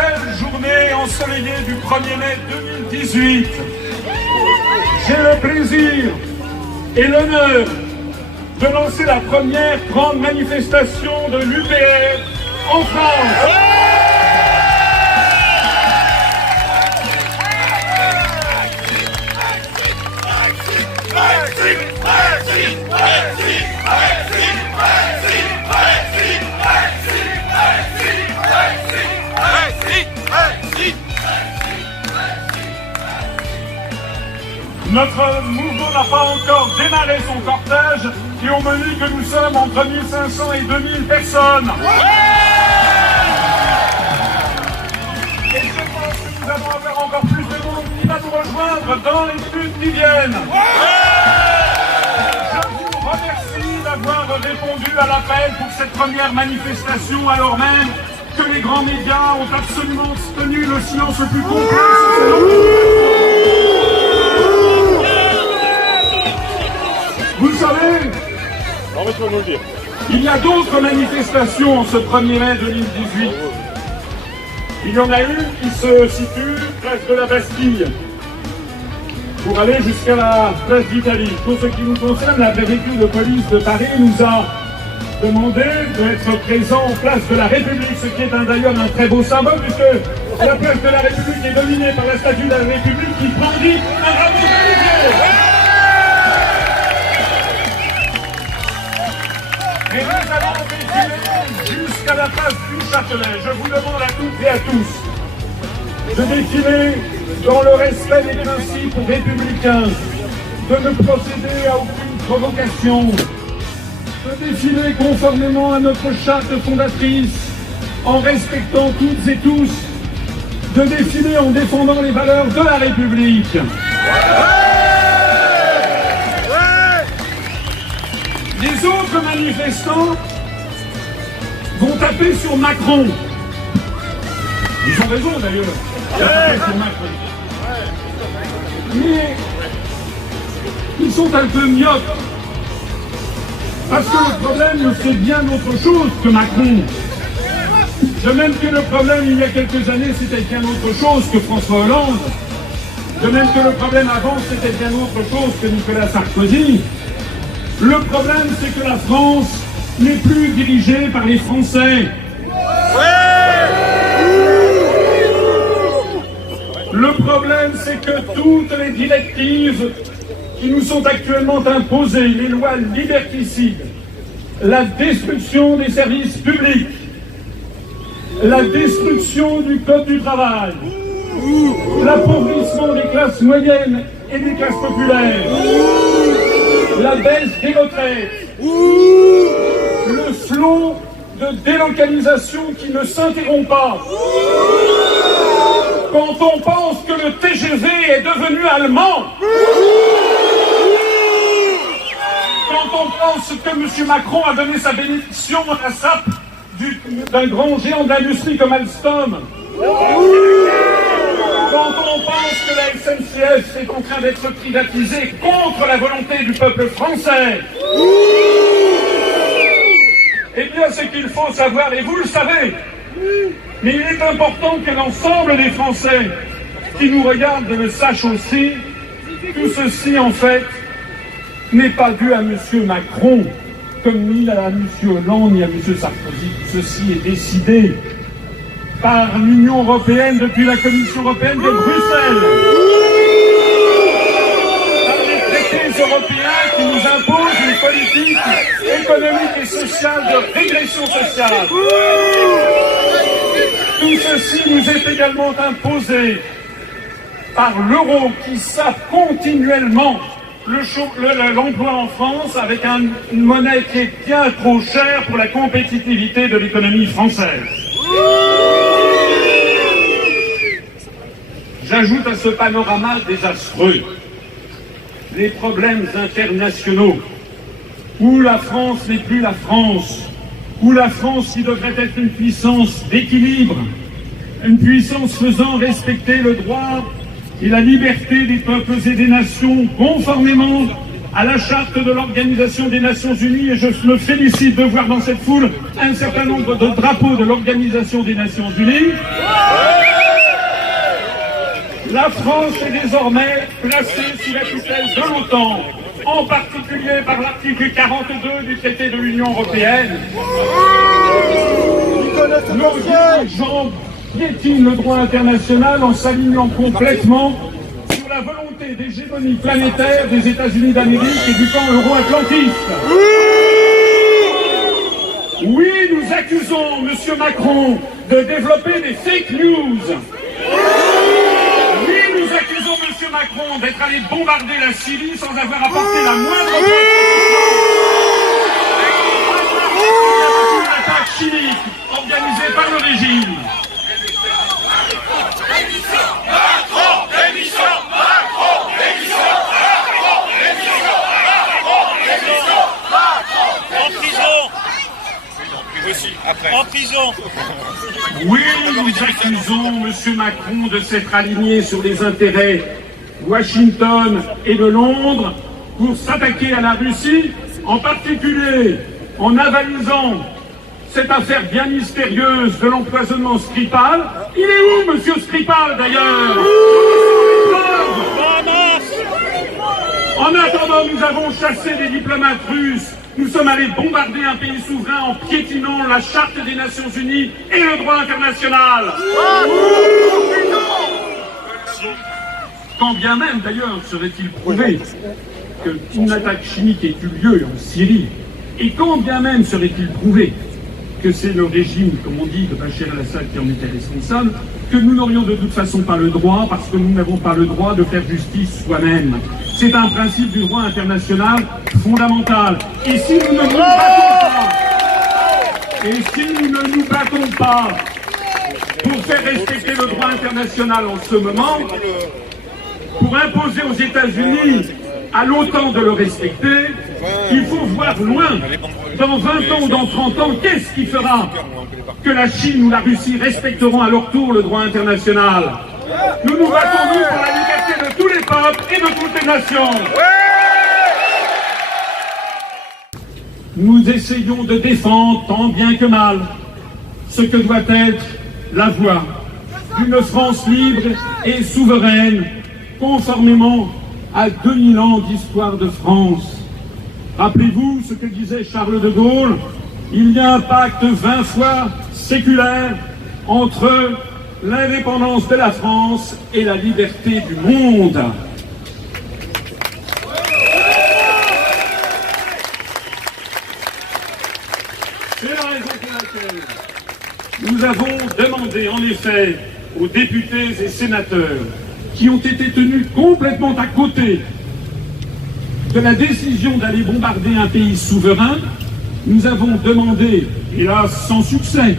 belle journée ensoleillée du 1er mai 2018, j'ai le plaisir et l'honneur de lancer la première grande manifestation de l'UPR en France. Notre mouvement n'a pas encore démarré son cortège et on me dit que nous sommes entre 1500 et 2000 personnes. Et je pense que nous allons avoir encore plus de monde qui va nous rejoindre dans les minutes qui viennent. Je vous remercie d'avoir répondu à l'appel pour cette première manifestation alors même que les grands médias ont absolument tenu le silence le plus complet. Vous savez, il y a d'autres manifestations en ce 1er mai 2018. Il y en a une qui se situe place de la Bastille pour aller jusqu'à la place d'Italie. Pour ce qui nous concerne, la préfecture de police de Paris nous a demandé d'être présents en place de la République, ce qui est d'ailleurs un très beau symbole puisque la place de la République est dominée par la statue de la République qui brandit un drapeau religieux. Et nous allons défiler jusqu'à la place du Châtelet. Je vous demande à toutes et à tous de défiler dans le respect des principes républicains, de ne procéder à aucune provocation, de défiler conformément à notre charte fondatrice, en respectant toutes et tous, de défiler en défendant les valeurs de la République. Les autres manifestants vont taper sur Macron. Ils ont raison d'ailleurs. Sur Macron. Mais ils sont un peu myopes. Parce que le problème, c'est bien autre chose que Macron. De même que le problème, il y a quelques années, c'était bien autre chose que François Hollande. De même que le problème avant, c'était bien autre chose que Nicolas Sarkozy. Le problème, c'est que la France n'est plus dirigée par les Français. Le problème, c'est que toutes les directives qui nous sont actuellement imposées, les lois liberticides, la destruction des services publics, la destruction du code du travail, l'appauvrissement des classes moyennes et des classes populaires, la baisse des retraites, le flot de délocalisation qui ne s'interrompt pas. Quand on pense que le TGV est devenu allemand, quand on pense que M. Macron a donné sa bénédiction à la SAP d'un grand géant de l'industrie comme Alstom, quand on pense que la SNCF est en train d'être privatisée contre la volonté du peuple français, eh bien ce qu'il faut savoir, et vous le savez, mais il est important que l'ensemble des Français qui nous regardent le sachent aussi, tout ceci en fait n'est pas dû à M. Macron, comme ni à M. Hollande ni à M. Sarkozy. Ceci est décidé par l'Union européenne depuis la Commission européenne de Bruxelles. Par les traités européens qui nous imposent une politique économique et sociale de régression sociale. Tout ceci nous est également imposé par l'euro qui sape continuellement l'emploi en France avec une monnaie qui est bien trop chère pour la compétitivité de l'économie française. J'ajoute à ce panorama désastreux les problèmes internationaux où la France n'est plus la France, où la France qui devrait être une puissance d'équilibre, une puissance faisant respecter le droit et la liberté des peuples et des nations conformément à la charte de l'Organisation des Nations Unies, et je me félicite de voir dans cette foule un certain nombre de drapeaux de l'Organisation des Nations Unies. La France est désormais placée sous la tutelle de l'OTAN, en particulier par l'article 42 du traité de l'Union européenne. Nos dirigeants piétinent le droit international en s'alignant complètement sur la volonté d'hégémonie planétaire des États-Unis d'Amérique et du camp euro-atlantiste. Oui, nous accusons M. Macron de développer des fake news. Oui, nous accusons M. Macron d'être allé bombarder la Syrie sans avoir apporté la moindre une attaque chimique organisée par le régime. En prison. Oui, nous accusons M. Macron de s'être aligné sur les intérêts de Washington et de Londres pour s'attaquer à la Russie, en particulier en avalisant cette affaire bien mystérieuse de l'empoisonnement Skripal. Il est où, M. Skripal, d'ailleurs? En attendant, nous avons chassé des diplomates russes. Nous sommes allés bombarder un pays souverain en piétinant la Charte des Nations Unies et le droit international. Quand bien même, d'ailleurs, serait-il prouvé qu'une attaque chimique ait eu lieu en Syrie, et quand bien même serait-il prouvé que c'est le régime, comme on dit, de Bachar el-Assad qui en était responsable, que nous n'aurions de toute façon pas le droit, parce que nous n'avons pas le droit de faire justice soi-même. C'est un principe du droit international fondamental. Et si nous ne nous battons pas, pour faire respecter le droit international en ce moment, pour imposer aux États-Unis, à l'OTAN de le respecter, il faut voir loin. Dans 20 ans ou dans 30 ans, qu'est-ce qui fera que la Chine ou la Russie respecteront à leur tour le droit international? Nous nous battons, nous, pour la liberté de tous les peuples et de toutes les nations. Nous essayons de défendre, tant bien que mal, ce que doit être la voie d'une France libre et souveraine, conformément à 2000 ans d'histoire de France. Rappelez-vous ce que disait Charles de Gaulle, il y a un pacte 20 fois séculaire entre l'indépendance de la France et la liberté du monde. C'est la raison pour laquelle nous avons demandé en effet aux députés et sénateurs qui ont été tenus complètement à côté de la décision d'aller bombarder un pays souverain, nous avons demandé, hélas sans succès,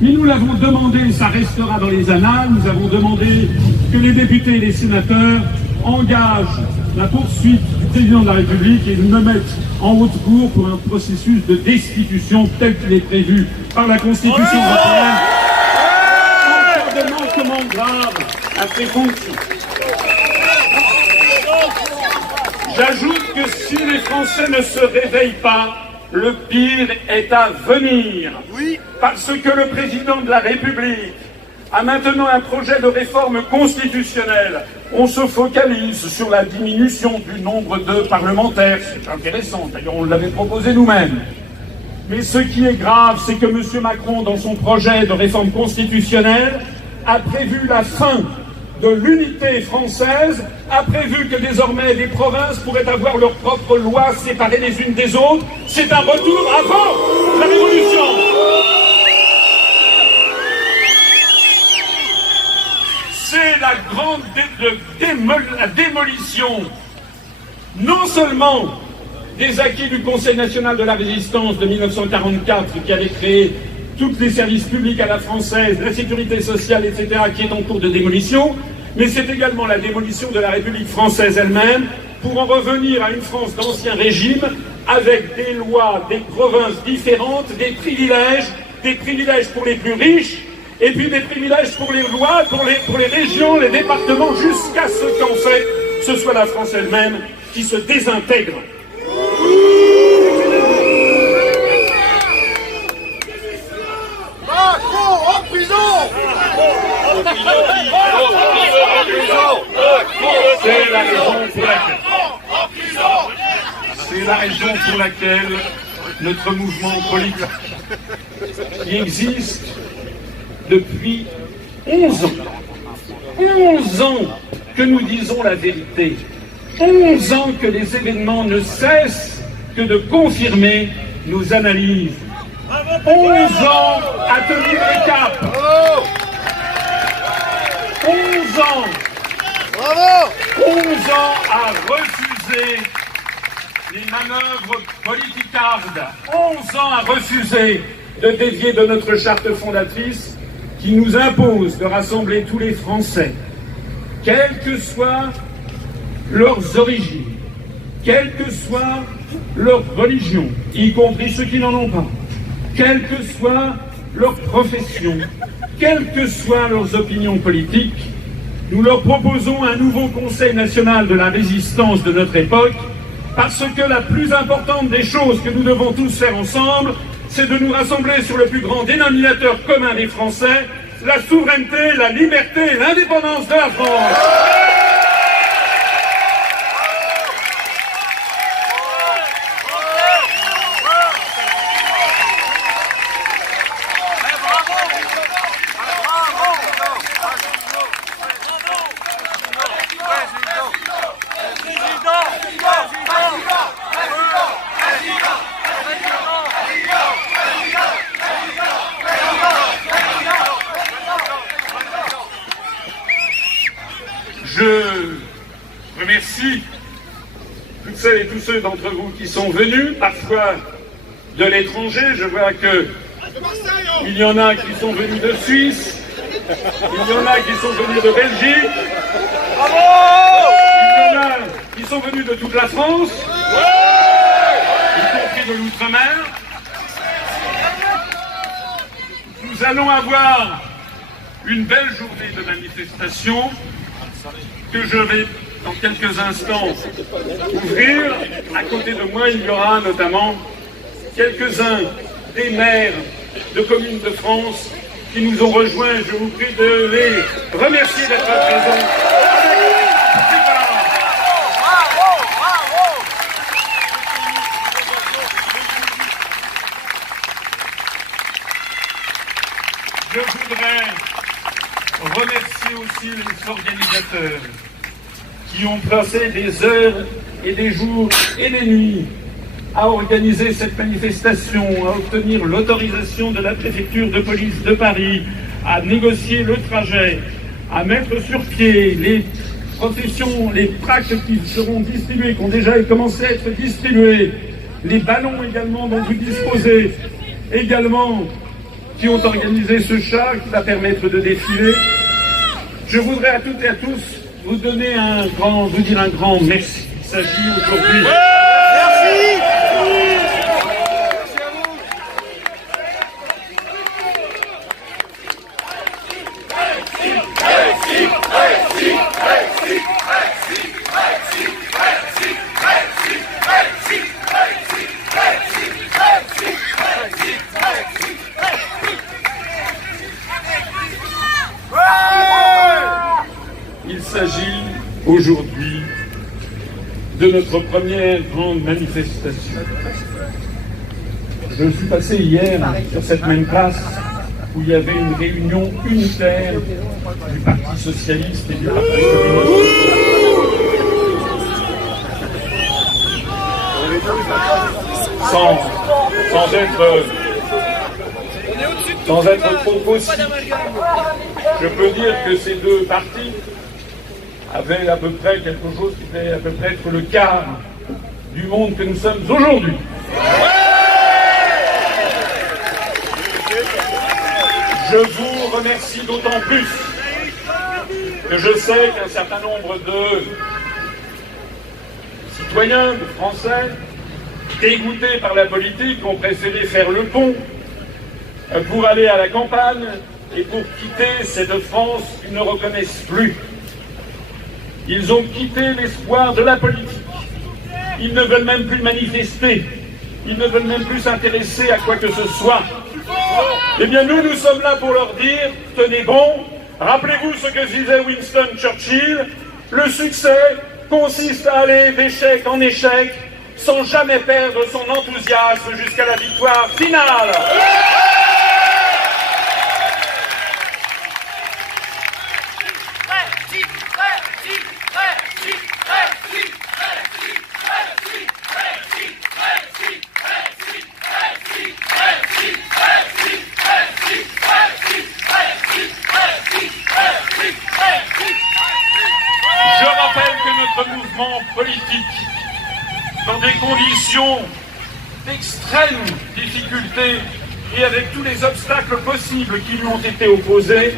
mais nous l'avons demandé, ça restera dans les annales, nous avons demandé que les députés et les sénateurs engagent la poursuite du président de la République et me mettent en haute cour pour un processus de destitution tel qu'il est prévu par la Constitution européenne, en cas de manquement grave à ses fonctions. J'ajoute que si les Français ne se réveillent pas, le pire est à venir. Oui. Parce que le président de la République a maintenant un projet de réforme constitutionnelle. On se focalise sur la diminution du nombre de parlementaires. C'est intéressant, d'ailleurs on l'avait proposé nous-mêmes. Mais ce qui est grave, c'est que M. Macron, dans son projet de réforme constitutionnelle, a prévu la fin de l'unité française, a prévu que désormais les provinces pourraient avoir leurs propres lois séparées les unes des autres. C'est un retour avant la Révolution. C'est la grande la démolition, non seulement des acquis du Conseil national de la résistance de 1944, qui avait créé tous les services publics à la française, la sécurité sociale, etc., qui est en cours de démolition, mais c'est également la démolition de la République française elle-même, pour en revenir à une France d'ancien régime, avec des lois, des provinces différentes, des privilèges pour les plus riches, et puis des privilèges pour les lois, pour les régions, les départements, jusqu'à ce qu'en fait, ce soit la France elle-même qui se désintègre. Macron en prison! C'est la raison pour laquelle notre mouvement politique, qui existe depuis 11 ans que nous disons la vérité, 11 ans que les événements ne cessent que de confirmer nos analyses, 11 ans à tenir les caps, 11 ans, Bravo! 11 ans à refuser les manœuvres politicardes, 11 ans à refuser de dévier de notre charte fondatrice qui nous impose de rassembler tous les Français, quelles que soient leurs origines, quelle que soit leur religion, y compris ceux qui n'en ont pas, quelle que soit leur profession, quelles que soient leurs opinions politiques. Nous leur proposons un nouveau Conseil national de la résistance de notre époque, parce que la plus importante des choses que nous devons tous faire ensemble, c'est de nous rassembler sur le plus grand dénominateur commun des Français, la souveraineté, la liberté et l'indépendance de la France. Je remercie toutes celles et tous ceux d'entre vous qui sont venus, parfois de l'étranger. Je vois que il y en a qui sont venus de Suisse, il y en a qui sont venus de Belgique, il y en a qui sont venus de toute la France, y compris de l'outre-mer. Nous allons avoir une belle journée de manifestation que je vais dans quelques instants ouvrir. À côté de moi, il y aura notamment quelques-uns des maires de communes de France qui nous ont rejoints. Je vous prie de les remercier d'être présents. Je voudrais remercier aussi les organisateurs qui ont passé des heures et des jours et des nuits à organiser cette manifestation, à obtenir l'autorisation de la préfecture de police de Paris, à négocier le trajet, à mettre sur pied les processions, les tracts qui seront distribués, qui ont déjà commencé à être distribués, les ballons également dont vous disposez, également qui ont organisé ce char qui va permettre de défiler. Je voudrais à toutes et à tous vous donner vous dire un grand merci. Il s'agit aujourd'hui... Merci! Il s'agit aujourd'hui de notre première grande manifestation. Je suis passé hier sur cette même place où il y avait une réunion unitaire du Parti Socialiste et du Parti Communiste. Sans être trop possible, je peux dire que ces deux partis avaient à peu près quelque chose qui devait à peu près être le quart du monde que nous sommes aujourd'hui. Je vous remercie d'autant plus que je sais qu'un certain nombre de citoyens, de Français, dégoûtés par la politique, ont préféré faire le pont pour aller à la campagne et pour quitter cette France qu'ils ne reconnaissent plus. Ils ont quitté l'espoir de la politique. Ils ne veulent même plus manifester. Ils ne veulent même plus s'intéresser à quoi que ce soit. Eh bien, nous sommes là pour leur dire, tenez bon, rappelez-vous ce que disait Winston Churchill, le succès consiste à aller d'échec en échec, sans jamais perdre son enthousiasme jusqu'à la victoire finale. Je rappelle que notre mouvement politique, dans des conditions d'extrême difficulté et avec tous les obstacles possibles qui lui ont été opposés,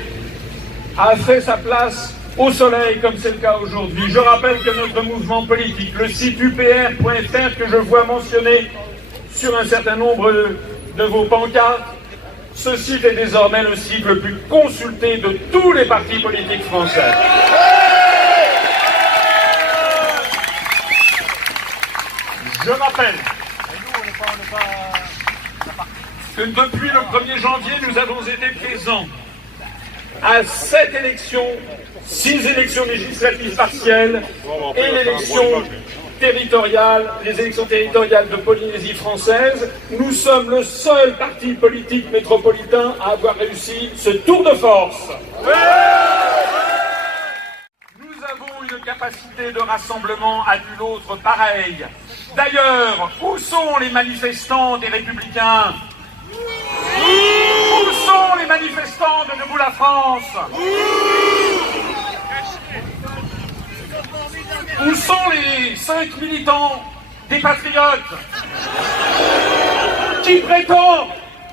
a fait sa place au soleil, comme c'est le cas aujourd'hui. Je rappelle que notre mouvement politique, le site upr.fr que je vois mentionné sur un certain nombre de vos pancartes, ce site est désormais le site le plus consulté de tous les partis politiques français. Je rappelle que depuis le 1er janvier, nous avons été présents à 7 élections, 6 élections législatives partielles et l'élection territoriale, les élections territoriales de Polynésie française. Nous sommes le seul parti politique métropolitain à avoir réussi ce tour de force. Nous avons une capacité de rassemblement à nulle autre pareille. D'ailleurs, où sont les manifestants des Républicains? Où sont les manifestants de Debout la France? Où sont les 5 militants des Patriotes qui prétendent,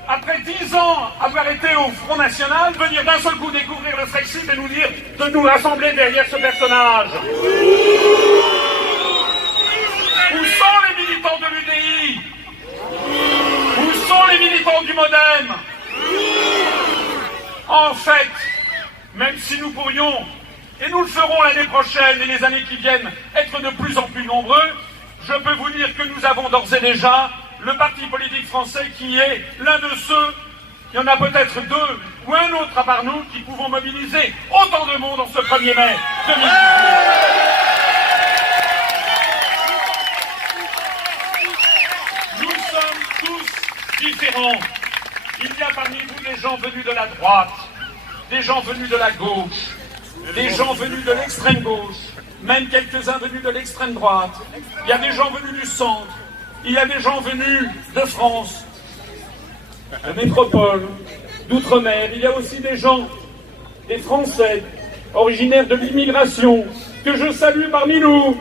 après 10 ans avoir été au Front National, venir d'un seul coup découvrir le Frexit et nous dire de nous rassembler derrière ce personnage? Où sont les militants de l'UDI? Où sont les militants du MoDem? En fait, même si nous pourrions, et nous le ferons l'année prochaine et les années qui viennent, être de plus en plus nombreux, je peux vous dire que nous avons d'ores et déjà le parti politique français qui est l'un de ceux, il y en a peut-être 2 ou un autre à part nous, qui pouvons mobiliser autant de monde en ce 1er mai 2018. Différents. Il y a parmi vous des gens venus de la droite, des gens venus de la gauche, des gens venus de l'extrême gauche, même quelques-uns venus de l'extrême droite. Il y a des gens venus du centre, il y a des gens venus de France, de métropole, d'outre-mer. Il y a aussi des gens, des Français, originaires de l'immigration, que je salue parmi nous.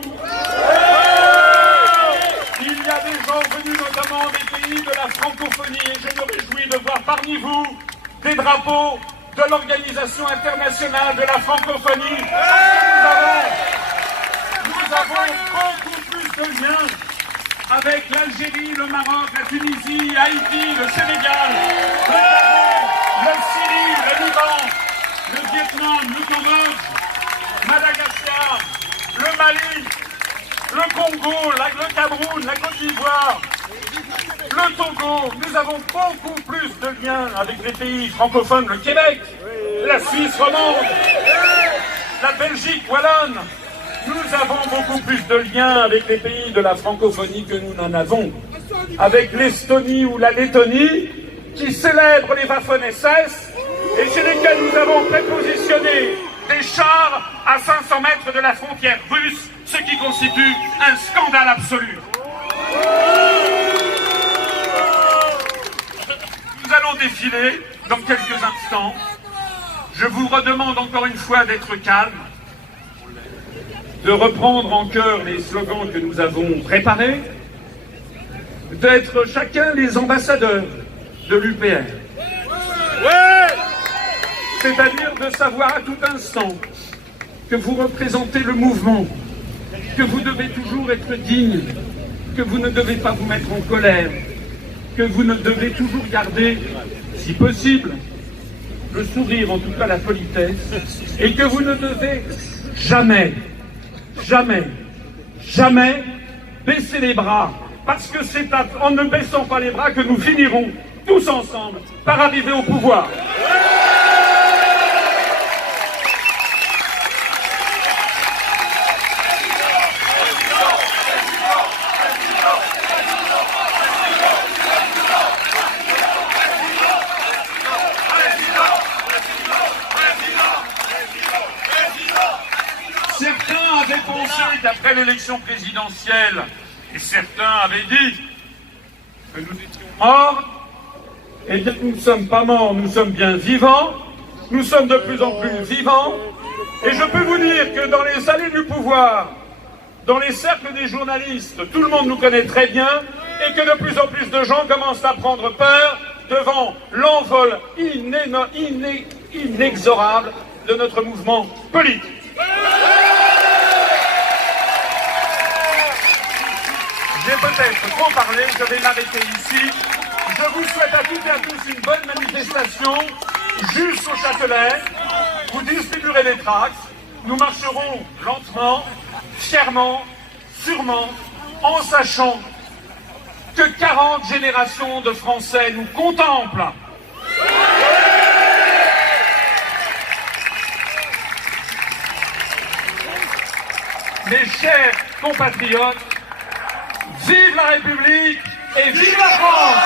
Il y a des gens venus notamment des pays de la francophonie et je me réjouis de voir parmi vous des drapeaux de l'Organisation internationale de la francophonie. Nous avons beaucoup plus de liens avec l'Algérie, le Maroc, la Tunisie, Haïti, le Sénégal, le Gabon, le Syrie, le Liban, le Vietnam, le Cambodge, Madagascar, le Mali, le Congo, le Cameroun, la Côte d'Ivoire, le Togo. Nous avons beaucoup plus de liens avec les pays francophones, le Québec, la Suisse romande, la Belgique wallonne. Nous avons beaucoup plus de liens avec les pays de la francophonie que nous n'en avons avec l'Estonie ou la Lettonie, qui célèbrent les Waffen-SS et chez lesquels nous avons prépositionné des chars à 500 mètres de la frontière russe, ce qui constitue un scandale absolu. Nous allons défiler dans quelques instants. Je vous redemande encore une fois d'être calme, de reprendre en chœur les slogans que nous avons préparés, d'être chacun les ambassadeurs de l'UPR. C'est-à-dire de savoir à tout instant que vous représentez le mouvement, que vous devez toujours être digne, que vous ne devez pas vous mettre en colère, que vous ne devez toujours garder, si possible, le sourire, en tout cas la politesse, et que vous ne devez jamais, jamais, jamais baisser les bras, parce que c'est en ne baissant pas les bras que nous finirons tous ensemble par arriver au pouvoir. Certains avaient pensé qu'après l'élection présidentielle, et certains avaient dit que nous étions morts. Eh bien, nous ne sommes pas morts, nous sommes bien vivants. Nous sommes de plus en plus vivants. Et je peux vous dire que dans les allées du pouvoir, dans les cercles des journalistes, tout le monde nous connaît très bien et que de plus en plus de gens commencent à prendre peur devant l'envol inexorable de notre mouvement politique. J'ai peut-être trop parlé, je vais m'arrêter ici. Je vous souhaite à toutes et à tous une bonne manifestation jusqu'au Châtelet. Vous distribuerez les tracts. Nous marcherons lentement, fièrement, sûrement, en sachant que 40 générations de Français nous contemplent. Mes chers compatriotes, vive la République et vive la France!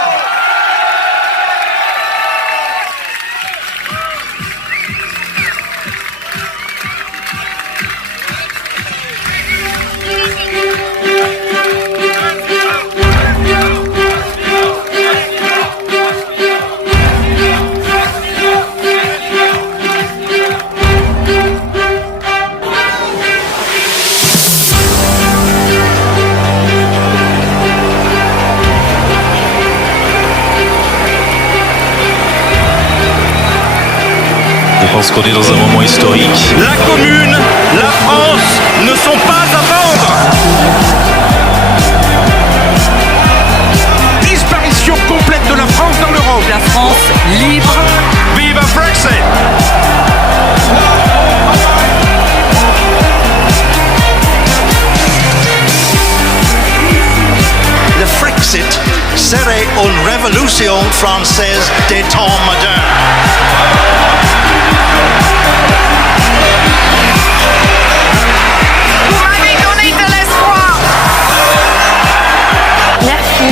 Je pense qu'on est dans un moment historique. La commune, la France ne sont pas à vendre. Disparition complète de la France dans l'Europe. La France libre. Vive Brexit. Le Frexit serait une révolution française des temps modernes. Vous m'avez donné de l'espoir. Merci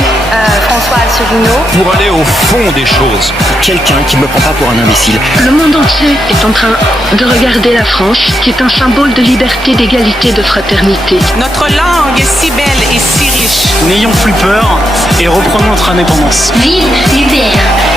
François Asselineau. Pour aller au fond des choses. Quelqu'un qui ne me prend pas pour un imbécile. Le monde entier est en train de regarder la France, qui est un symbole de liberté, d'égalité, de fraternité. Notre langue est si belle et si riche. N'ayons plus peur et reprenons notre indépendance. Vive l'UPR!